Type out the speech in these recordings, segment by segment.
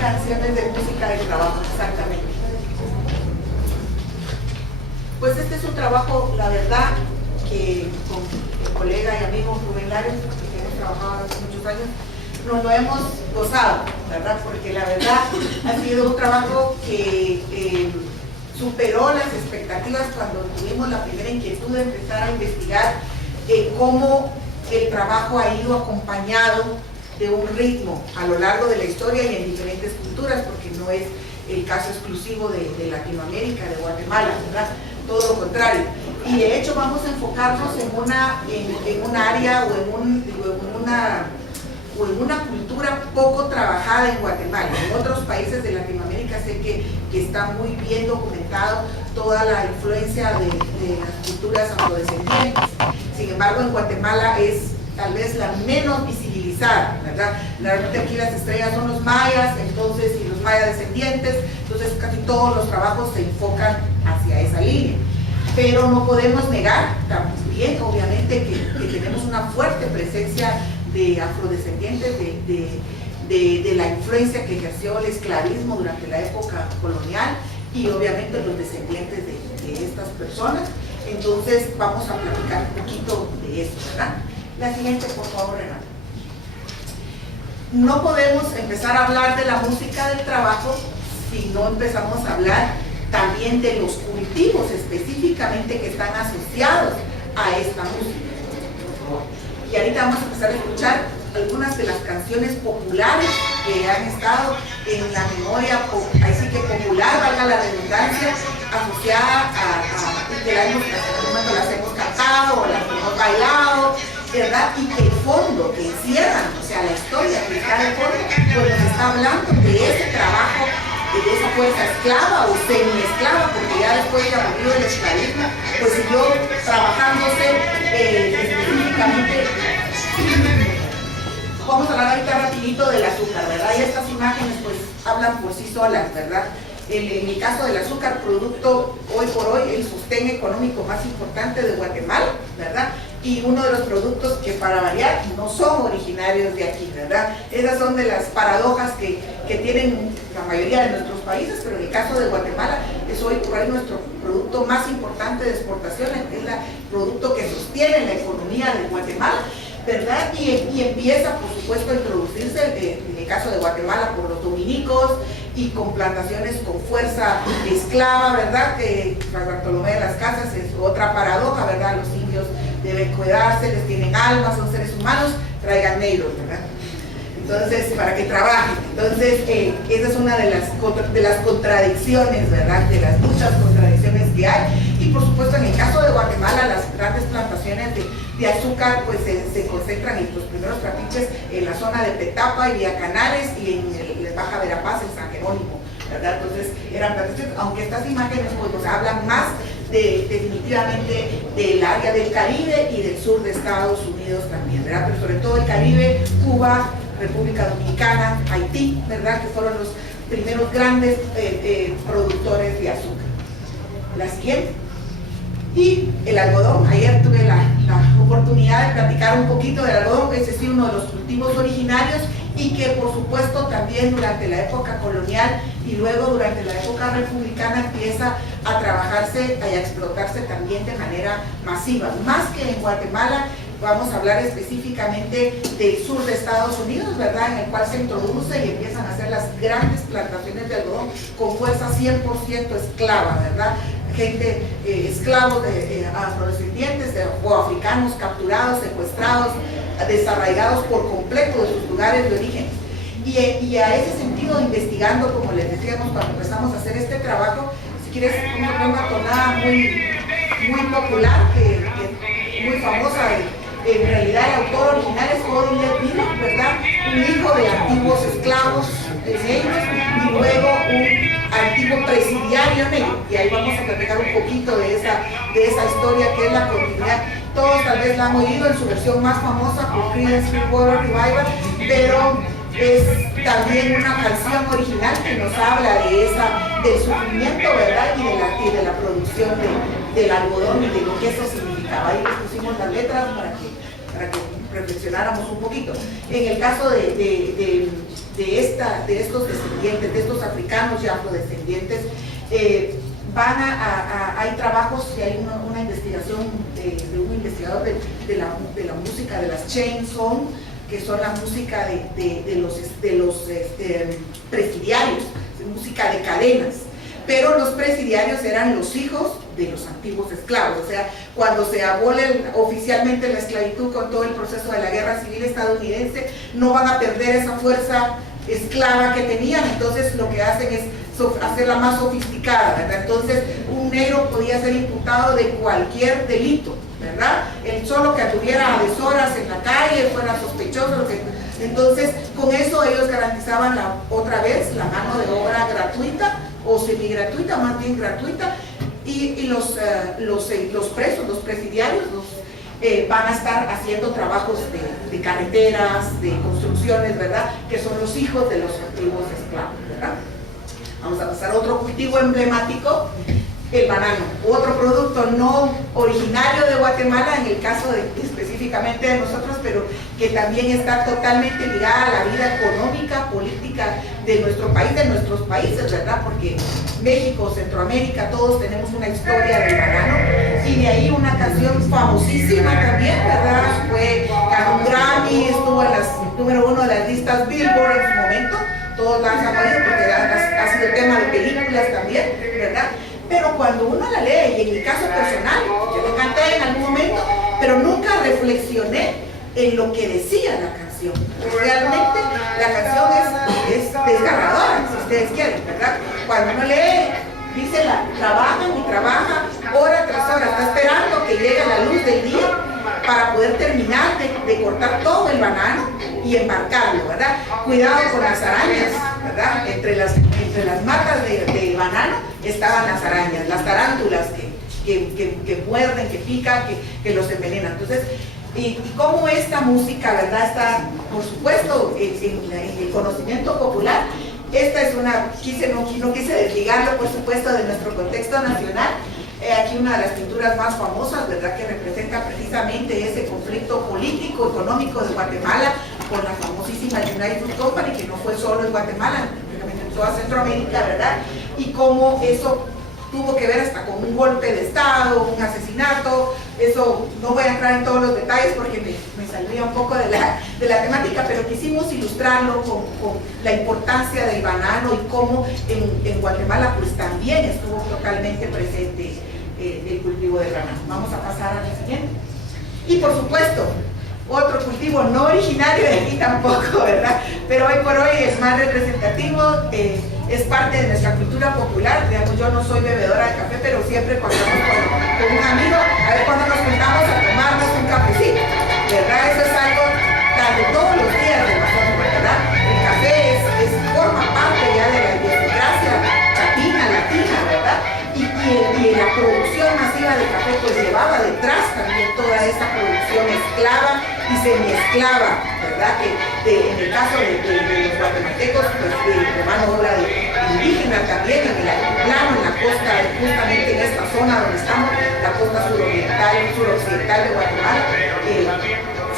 Canciones de música de trabajo, exactamente. Pues este es un trabajo, la verdad, que con mi colega y amigo Rubén Lares, que hemos trabajado hace muchos años, nos lo hemos gozado, ¿verdad? Porque la verdad ha sido un trabajo que superó las expectativas cuando tuvimos la primera inquietud de empezar a investigar cómo el trabajo ha ido acompañado de un ritmo a lo largo de la historia y en diferentes culturas, porque no es el caso exclusivo de Latinoamérica, de Guatemala, ¿verdad? Todo lo contrario. Y de hecho vamos a enfocarnos en un área o en una cultura poco trabajada en Guatemala. En otros países de Latinoamérica sé que está muy bien documentado toda la influencia de las culturas afrodescendientes. Sin embargo, en Guatemala es tal vez la menos visibilizada, ¿verdad? Realmente aquí las estrellas son los mayas, entonces, y los mayas descendientes, entonces casi todos los trabajos se enfocan hacia esa línea. Pero no podemos negar también, obviamente, que tenemos una fuerte presencia de afrodescendientes, de la influencia que ejerció el esclavismo durante la época colonial y obviamente los descendientes de estas personas. Entonces vamos a platicar un poquito de eso, ¿verdad? La siguiente, por favor, Renata. No podemos empezar a hablar de la música del trabajo si no empezamos a hablar también de los cultivos específicamente que están asociados a esta música. Y ahorita vamos a empezar a escuchar algunas de las canciones populares que han estado en la memoria, así que popular, valga la redundancia, asociada a que en algún momento las hemos cantado o las hemos bailado, ¿verdad? Y que el fondo que encierran, o sea, la historia que está de fondo, pues nos está hablando de ese trabajo, de esa fuerza esclava o semi-esclava, porque ya después de abolido el esclavismo, pues siguió trabajándose específicamente. Vamos a hablar ahorita rapidito del azúcar, ¿verdad? Y estas imágenes pues hablan por sí solas, ¿verdad? En el caso del azúcar, producto hoy por hoy, el sostén económico más importante de Guatemala, ¿verdad? Y uno de los productos que, para variar, no son originarios de aquí, ¿verdad? Esas son de las paradojas que tienen la mayoría de nuestros países, pero en el caso de Guatemala es hoy por hoy nuestro producto más importante de exportación, es el producto que sostiene la economía de Guatemala, ¿verdad? Y empieza, por supuesto, a introducirse, en el caso de Guatemala, por los dominicos y con plantaciones con fuerza esclava, ¿verdad? Que San Bartolomé de las Casas es otra paradoja, ¿verdad? Los indios deben cuidarse, les tienen alma, son seres humanos, traigan negros, ¿verdad? Entonces, para que trabajen. Entonces, esa es una de las contradicciones, ¿verdad? De las muchas contradicciones que hay. Y por supuesto, en el caso de Guatemala, las grandes plantaciones de azúcar pues se concentran en los primeros trapiches en la zona de Petapa y Villa Canales y en el Baja Verapaz, en San Jerónimo, ¿verdad? Entonces, eran plantaciones, aunque estas imágenes pues nos hablan más definitivamente del área del Caribe y del sur de Estados Unidos también, ¿verdad? Pero sobre todo el Caribe, Cuba, República Dominicana, Haití, ¿verdad? Que fueron los primeros grandes productores de azúcar. La siguiente. Y el algodón, ayer tuve la oportunidad de platicar un poquito del algodón, ese sí uno de los cultivos originarios y que por supuesto también durante la época colonial y luego durante la época republicana empieza a trabajarse y a explotarse también de manera masiva, más que en Guatemala. Vamos a hablar específicamente del sur de Estados Unidos, ¿verdad? En el cual se introduce y empiezan a hacer las grandes plantaciones de algodón con fuerza 100% esclava, ¿verdad? Gente, esclavos afrodescendientes o africanos capturados, secuestrados, desarraigados por completo de sus lugares de origen. Y a ese sentido, investigando, como les decíamos cuando empezamos a hacer este trabajo, si quieres, una tonada muy popular, muy famosa, en realidad el autor original es Odile Pino, ¿verdad? Un hijo de antiguos esclavos negros y luego un antiguo presidiario negro. Y ahí vamos a platicar un poquito de esa historia que es la continuidad. Todos tal vez la han oído en su versión más famosa por Creedence Clearwater Revival, pero es también una canción original que nos habla del sufrimiento, ¿verdad? Y de la producción del algodón y de lo que eso significaba. Ahí les pusimos las letras para que reflexionáramos un poquito. En el caso de estos descendientes, de estos africanos y afrodescendientes, hay trabajos y hay una investigación de un investigador de la música de las chain song, que son la música de los presidiarios, música de cadenas. Pero los presidiarios eran los hijos de los antiguos esclavos, o sea, cuando se abole oficialmente la esclavitud con todo el proceso de la guerra civil estadounidense, no van a perder esa fuerza esclava que tenían, entonces lo que hacen es hacerla más sofisticada, ¿verdad? Entonces un negro podía ser imputado de cualquier delito, ¿verdad? El solo que anduviera a deshoras en la calle, fuera sospechoso, entonces con eso ellos garantizaban otra vez la mano de obra gratuita o semigratuita, más bien gratuita, y los presos, los presidiarios, van a estar haciendo trabajos de carreteras, de construcciones, ¿verdad? Que son los hijos de los antiguos esclavos, ¿verdad? Vamos a pasar a otro cultivo emblemático, el banano, otro producto no originario de Guatemala, en el caso específicamente de nosotros, pero que también está totalmente ligada a la vida económica, política de nuestro país, de nuestros países, ¿verdad? Porque México, Centroamérica, todos tenemos una historia del banano, y de ahí una canción famosísima también, ¿verdad? Ganó un Grammy, estuvo en las número 1 de las listas Billboard en su momento, todos la han sabido porque ha sido tema de películas también, ¿verdad? Pero cuando uno la lee, y en mi caso personal, yo la canté en algún momento, pero nunca reflexioné en lo que decía la canción. Realmente la canción es desgarradora, si ustedes quieren, ¿verdad? Cuando uno lee, dice, trabajan y trabaja hora tras hora, está esperando que llegue la luz del día para poder terminar de cortar todo el banano y embarcarlo, ¿verdad? Cuidado con las arañas, ¿verdad? Entre las matas de banano estaban las arañas, las tarántulas que muerden, que pican, que los envenenan. Entonces, y cómo esta música, ¿verdad? Está, por supuesto, en el conocimiento popular. Esta es no quise desligarlo, por supuesto, de nuestro contexto nacional. Aquí una de las pinturas más famosas, ¿verdad?, que representa precisamente ese conflicto político, económico de Guatemala con la famosísima United Fruit Company, que no fue solo en Guatemala, en toda Centroamérica, ¿verdad? Y cómo eso tuvo que ver hasta con un golpe de Estado, un asesinato. Eso no voy a entrar en todos los detalles porque me saldría un poco de la temática, pero quisimos ilustrarlo con la importancia del banano y cómo en Guatemala pues también estuvo totalmente presente el cultivo del banano. Vamos a pasar al siguiente. Y por supuesto, otro cultivo no originario de aquí tampoco, ¿verdad? Pero hoy por hoy es más representativo, es parte de nuestra cultura popular. Digamos, yo no soy bebedora de café, pero siempre cuando vamos con un amigo, a ver cuando nos juntamos a tomarnos un cafecito, ¿verdad? Eso es algo de todos los días de nosotros, ¿verdad? El café forma parte ya de la idiosincrasia latina, ¿verdad? Y la producción masiva de café pues llevaba detrás también toda esa producción esclava y semiesclava, ¿verdad? En el caso de los guatemaltecos, pues de mano obra indígena también, en el altiplano, en la costa, justamente en esta zona donde estamos, la costa suroccidental de Guatemala,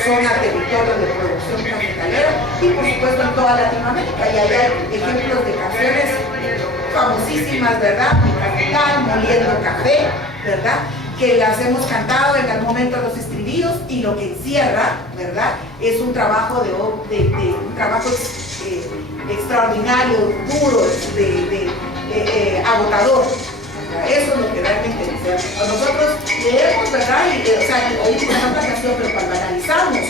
zona, territorio de producción cafetalera, y por supuesto en toda Latinoamérica. Y ahí hay ejemplos de canciones famosísimas, ¿verdad? Mi cafetal, moliendo café, ¿verdad? Que las hemos cantado en algún momento los estribillos, y lo que encierra, ¿verdad? Es un trabajo extraordinario, duro, agotador. Eso es lo que realmente dice. Nosotros leemos, ¿verdad? Oímos la canción, pero cuando analizamos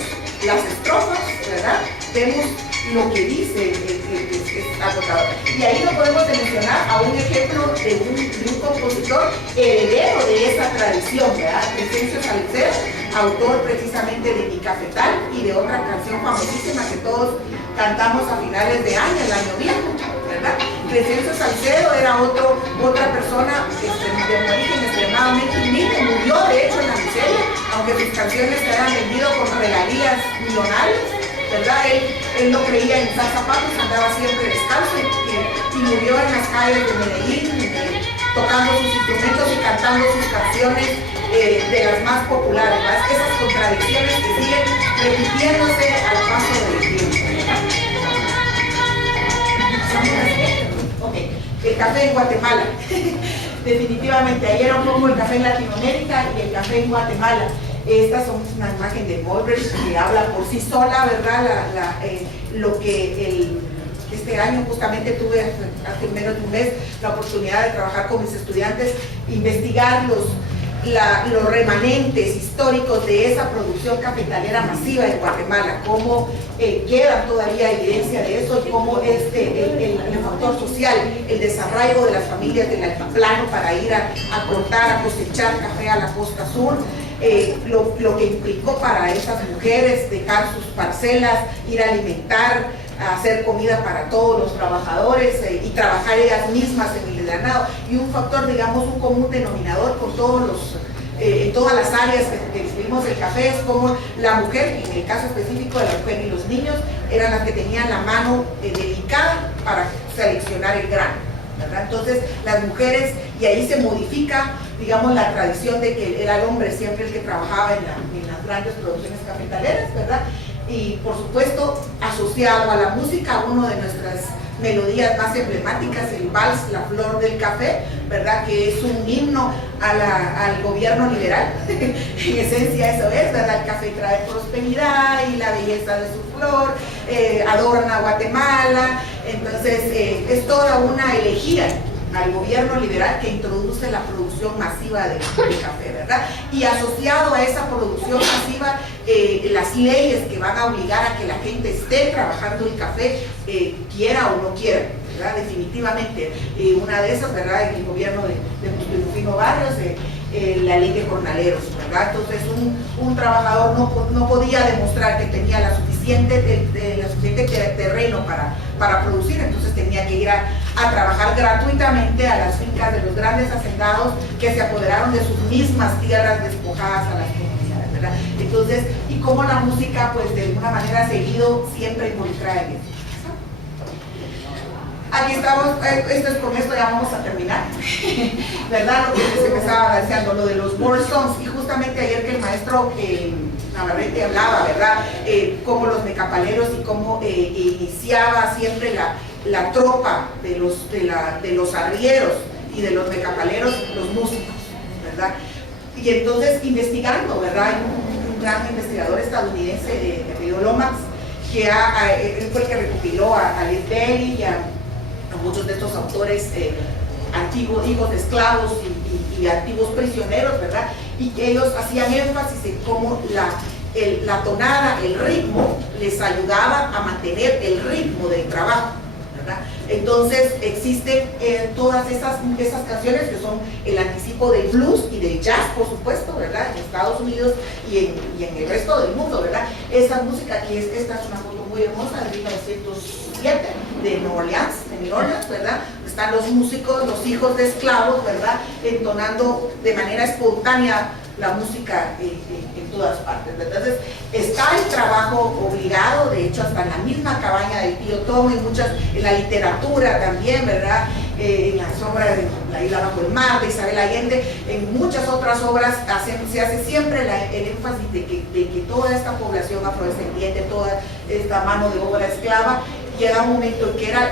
las estrofas, ¿verdad? Vemos lo que dice es agotador. Y ahí no podemos mencionar a un ejemplo de un compositor heredero de esa tradición, ¿verdad? Crescencio Salcedo, autor precisamente de Mi Cafetal y de otra canción famosísima que todos cantamos a finales de año, el año viejo, ¿verdad? Crescencio Salcedo era otra persona de un origen extremadamente humilde, murió de hecho en la miseria, aunque sus canciones se hayan vendido con regalías millonarias, ¿verdad? Él no creía en usar zapatos, andaba siempre descalzo y murió en las calles de Medellín, tocando sus instrumentos y cantando sus canciones de las más populares, ¿verdad? Esas contradicciones que siguen repitiéndose al paso del tiempo. Okay. El café en Guatemala. Definitivamente, ayer un poco el café en Latinoamérica y el café en Guatemala. Estas son una imagen de Mulberry que habla por sí sola, ¿verdad? Lo que este año justamente tuve, hace menos de un mes, la oportunidad de trabajar con mis estudiantes, investigar los remanentes históricos de esa producción cafetalera masiva en Guatemala, cómo queda todavía evidencia de eso y cómo el factor social, el desarraigo de las familias del altiplano para ir a cortar, a cosechar café a la costa sur, lo que implicó para esas mujeres dejar sus parcelas, ir a alimentar, a hacer comida para todos los trabajadores y trabajar ellas mismas en el ganado, y un factor, digamos, un común denominador con todos en todas las áreas que describimos el café, es como la mujer, en el caso específico de la mujer y los niños, eran las que tenían la mano delicada para seleccionar el grano, ¿verdad? Entonces las mujeres, y ahí se modifica, digamos, la tradición de que era el hombre siempre el que trabajaba en las grandes producciones cafetaleras, ¿verdad? Y por supuesto, asociado a la música, una de nuestras melodías más emblemáticas, el vals La Flor del Café, ¿verdad? Que es un himno al gobierno liberal. En esencia eso es, ¿verdad? El café trae prosperidad y la belleza de su flor, adorna Guatemala. Entonces es toda una elegía al gobierno liberal que introduce la producción masiva de café, ¿verdad? Y asociado a esa producción masiva, las leyes que van a obligar a que la gente esté trabajando el café, quiera o no quiera, ¿verdad? Definitivamente, una de esas, ¿verdad? En el gobierno de Rufino Barrios, la ley de jornaleros, ¿verdad? Entonces un trabajador no podía demostrar que tenía la suficiente terreno para producir, entonces tenía que ir a trabajar gratuitamente a las fincas de los grandes hacendados que se apoderaron de sus mismas tierras despojadas a las comunidades, ¿verdad? Entonces, y cómo la música, pues de alguna manera ha seguido siempre involucrada en eso. Aquí estamos, con esto ya vamos a terminar, ¿verdad? Lo que se me estaba diciendo, lo de los war songs, y justamente ayer que el maestro Navarrete hablaba, ¿verdad? Cómo los mecapaleros y cómo iniciaba siempre la tropa de los arrieros y de los mecapaleros, los músicos, ¿verdad? Y entonces investigando, ¿verdad? Hay un gran investigador estadounidense de Río Lomax, que él fue el que recopiló a Liz Berry y a muchos de estos autores antiguos, hijos de esclavos y antiguos prisioneros, ¿verdad? Y que ellos hacían énfasis en cómo la tonada, el ritmo, les ayudaba a mantener el ritmo del trabajo, ¿verdad? Entonces existen todas esas canciones que son el anticipo del blues y del jazz, por supuesto, ¿verdad? En Estados Unidos y en el resto del mundo, ¿verdad? Esa música, esta es una foto muy hermosa de 1907 de New Orleans, ¿verdad? Están los músicos, los hijos de esclavos, ¿verdad? Entonando de manera espontánea la música en todas partes. Entonces está el trabajo obligado, de hecho hasta en la misma cabaña del tío Tom, en la literatura también, ¿verdad? En las obras de La isla bajo el mar, de Isabel Allende, en muchas otras obras se hace siempre el énfasis de que toda esta población afrodescendiente, toda esta mano de obra esclava, llega un momento en que era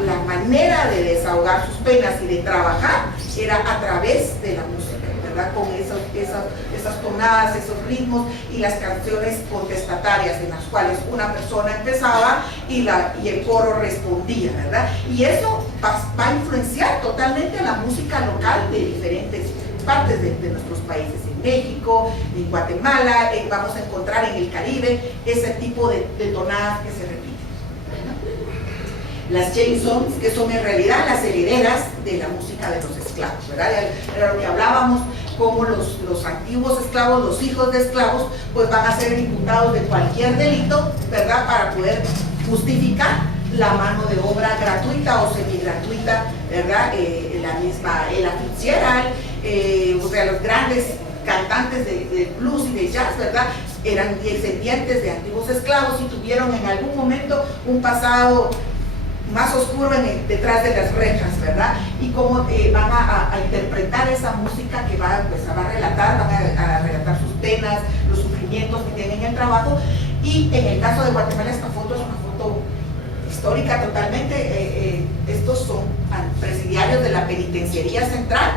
la manera de desahogar sus penas y de trabajar, era a través de la música, ¿verdad? Con esas tonadas, esos ritmos y las canciones contestatarias en las cuales una persona empezaba y el coro respondía, ¿verdad? Y eso va a influenciar totalmente a la música local de diferentes partes de nuestros países. En México, en Guatemala, vamos a encontrar en el Caribe ese tipo de tonadas que se repiten. Las chansons, que son en realidad las herederas de la música de los esclavos, ¿verdad? Era lo que hablábamos, como los antiguos esclavos, los hijos de esclavos, pues van a ser imputados de cualquier delito, ¿verdad? Para poder justificar la mano de obra gratuita o semigratuita, ¿verdad? La misma Ella Fitzgerald, o sea, los grandes cantantes de blues y de jazz, ¿verdad? Eran descendientes de antiguos esclavos y tuvieron en algún momento un pasado más oscuro detrás de las rejas, ¿verdad? Y cómo van a interpretar esa música que va a relatar, van a relatar sus penas, los sufrimientos que tienen en el trabajo. Y en el caso de Guatemala, esta foto es una foto histórica totalmente. Estos son presidiarios de la Penitenciaría Central,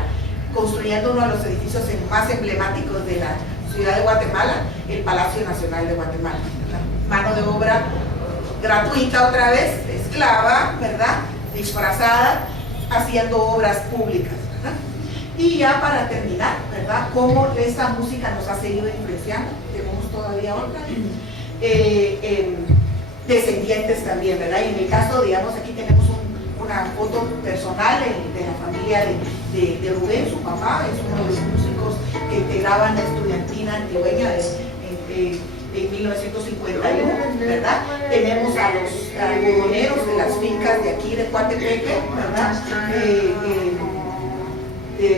construyendo uno de los edificios más emblemáticos de la ciudad de Guatemala, el Palacio Nacional de Guatemala, ¿verdad? Mano de obra gratuita otra vez, esclava, ¿verdad? Disfrazada, haciendo obras públicas, ¿verdad? Y ya para terminar, ¿verdad? Cómo esta música nos ha seguido influenciando. Tenemos todavía otra. Descendientes también, ¿verdad? Y en el caso, digamos, aquí tenemos una foto personal de la familia de Rubén, su papá, es uno de los músicos que integraban la estudiantina antigüeña en 1951, ¿verdad? Tenemos a los algodoneros de las fincas de aquí de Coatepeque, ¿verdad?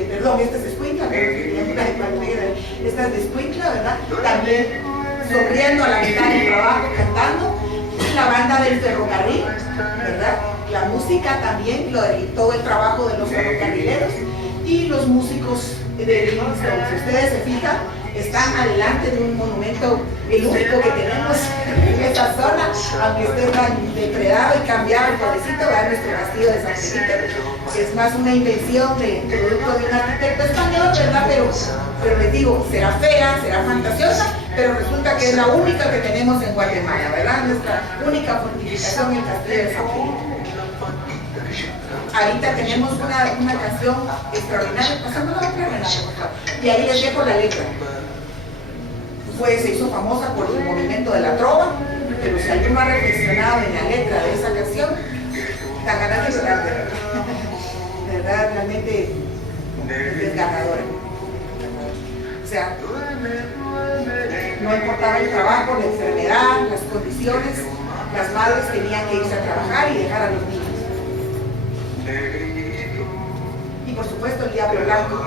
Perdón, esta es de Escuintla, esta es de Escuintla, ¿verdad? También sonriendo a la mitad del trabajo, cantando. Y la banda del ferrocarril, ¿verdad? La música también, todo el trabajo de los ferrocarrileros y los músicos de Livingstone. Si ustedes se fijan, están adelante de un monumento, el único que tenemos en esta zona, aunque esté tan depredado y cambiado el pobrecito, va a nuestro castillo de San Felipe, que es más una invención de producto de un arquitecto español, ¿verdad? Pero les digo, será fea, será fantasiosa, pero resulta que es la única que tenemos en Guatemala, ¿verdad? Nuestra única fortificación, el castillo de San Felipe. Ahorita tenemos una canción extraordinaria, pasando la otra, y ahí les dejo la letra. Se hizo famosa por el movimiento de la trova, pero si alguno ha reflexionado en la letra de esa canción, da ganas de llorar, de verdad, realmente es ganadora. O sea, no importaba el trabajo, la enfermedad, las condiciones, las madres tenían que irse a trabajar y dejar a los niños. Y por supuesto el Diablo Blanco.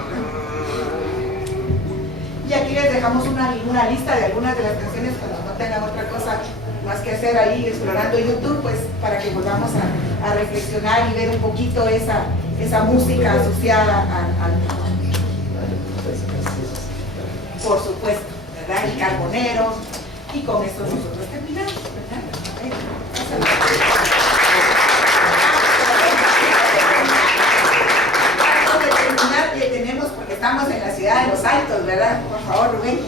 Y aquí les dejamos una lista de algunas de las canciones cuando no tengan otra cosa más que hacer ahí explorando YouTube, pues para que volvamos a reflexionar y ver un poquito esa música asociada al por supuesto, ¿verdad? El carbonero. Y con esto nosotros terminamos, ¿verdad? Tenemos, porque estamos en la ciudad de Los Altos, ¿verdad? Por favor, Rubén,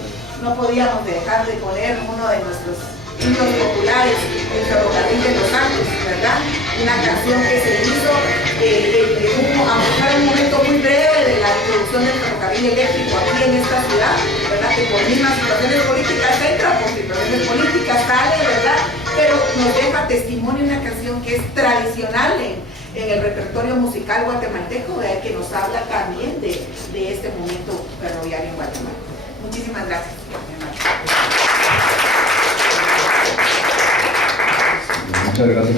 no podíamos dejar de poner uno de nuestros himnos populares, el ferrocarril de Los Altos, ¿verdad? Una canción que se hizo a mostrar un momento muy breve de la introducción del ferrocarril eléctrico aquí en esta ciudad, ¿verdad? Que por mismas situaciones políticas entra, por situaciones políticas sale, ¿verdad? Pero nos deja testimonio una canción que es tradicional en el repertorio musical guatemalteco, ¿verdad? Que nos habla también de este momento ferroviario en Guatemala. Muchísimas gracias. Muchas gracias.